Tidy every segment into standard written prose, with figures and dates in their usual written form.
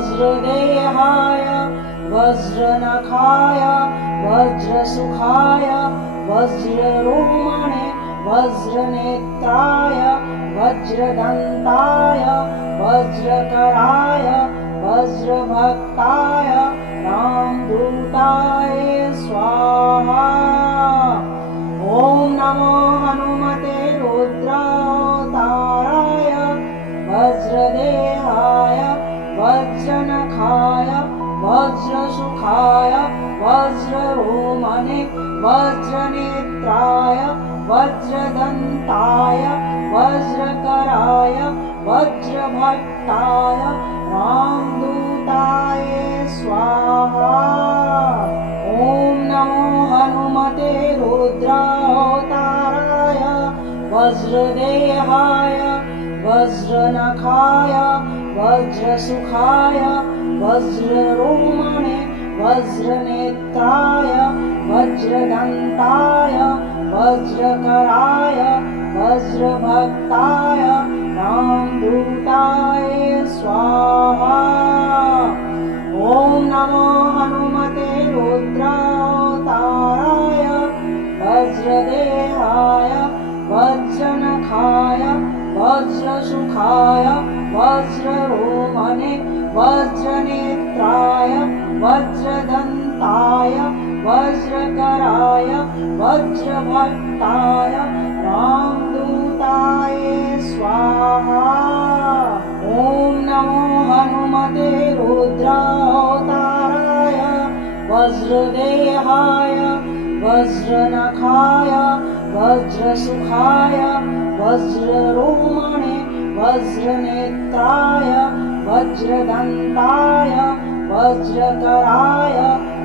वज्रदेहाय वज्रनखाय वज्रसुखाय वज्ररोमणे वज्रनेत्राय वज्रदन्ताय वज्रकराय वज्रभक्ताय रामदूताय स्वाहा। ॐ नमो हनुमते रुद्रावताराय वज्रदेहाय वज्रनखाय वज्रसुखाय वज्ररोमणे वज्रनेत्राय वज्रदन्ताय वज्रकराय वज्रभक्ताय रामदूताय स्वाहा। ॐ नमो हनुमते रुद्रावताराय वज्रदेहाय वज्रनखाय वज्रसुखाय वज्ररोमणे वज्रनेत्राय वज्रदन्ताय वज्रकराय वज्रभक्ताय रामदूताय स्वाहा। ॐ नमो हनुमते रुद्रावताराय वज्रदेहाय वज्रनखाय वज्रसुखाय वज्ररोमणे वज्रनेत्राय वज्रदन्ताय वज्रकराय वज्रभक्ताय रामदूताय स्वाहा। ॐ नमो हनुमते रुद्रावताराय वज्रदेहाय वज्रनखाय वज्रसुखाय वज्ररोमणे वज्रनेत्राय वज्रदन्ताय वज्रकराय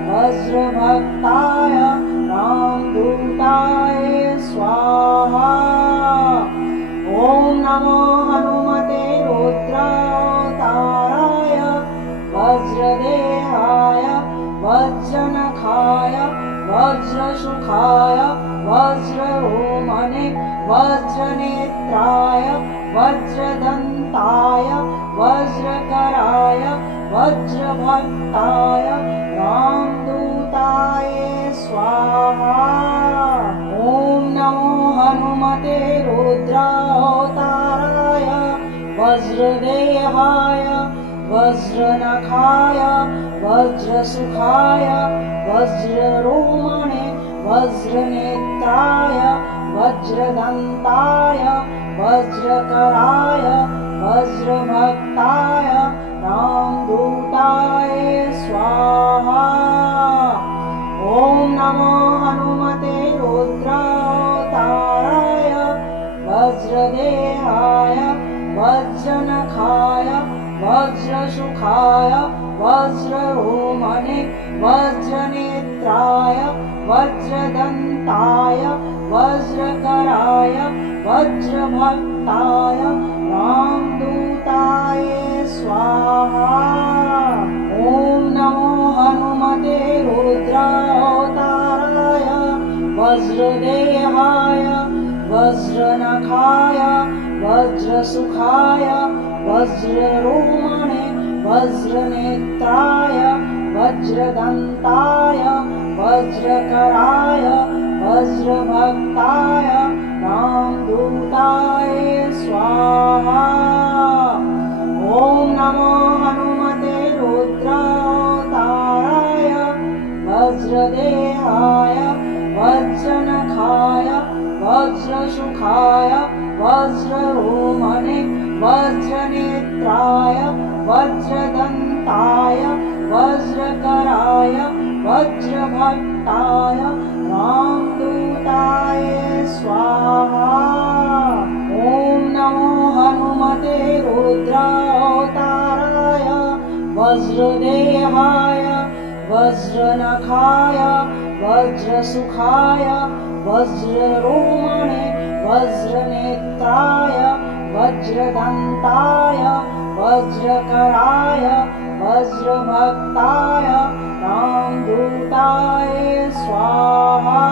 वज्रभक्ताय रामदूताय स्वाहा। ॐ नमो हनुमते रुद्रावताराय वज्रदेहाय वज्रनखाय वज्रसुखाय वज्ररोमणे वज्रनेत्राय वज्रदन्ताय वज्रकराय वज्रभक्ताय रामदूताय स्वाहा। ॐ नमो हनुमते रुद्रावताराय वज्रदेहाय वज्रनखाय वज्रसुखाय वज्ररोमणे वज्रनेत्राय वज्रदन्ताय वज्रकराय वज्रभक्ताय रामदूताय स्वाहा। ॐ नमो हनुमते रुद्रावताराय वज्रदेहाय वज्रनखाय वज्रसुखाय वज्ररोमणे वज्रनेत्राय वज्रदन्ताय वज्रकराय वज्रभक्ताय रामदूताय स्वाहा। ॐ नमो हनुमते रुद्रावताराय वज्रदेहाय वज्रनखाय वज्रसुखाय वज्ररोमणे वज्रनेत्राय वज्रदन्ताय वज्रकराय वज्रभक्ताय रामदूताय स्वाहा। ॐ नमो हनुमते रुद्रावताराय वज्रदेहाय वज्रनखाय वज्रसुखाय वज्ररोमणे वज्रनेत्राय वज्रदन्ताय वज्रकराय वज्रभक्ताय रामदूताय स्वाहा। ॐ नमो हनुमते रुद्रावताराय वज्रदेहाय वज्रनखाय वज्रसुखाय वज्ररोमणे वज्रनेत्राय वज्रदन्ताय वज्रकराय वज्रभक्ताय रामदूताय स्वाहा।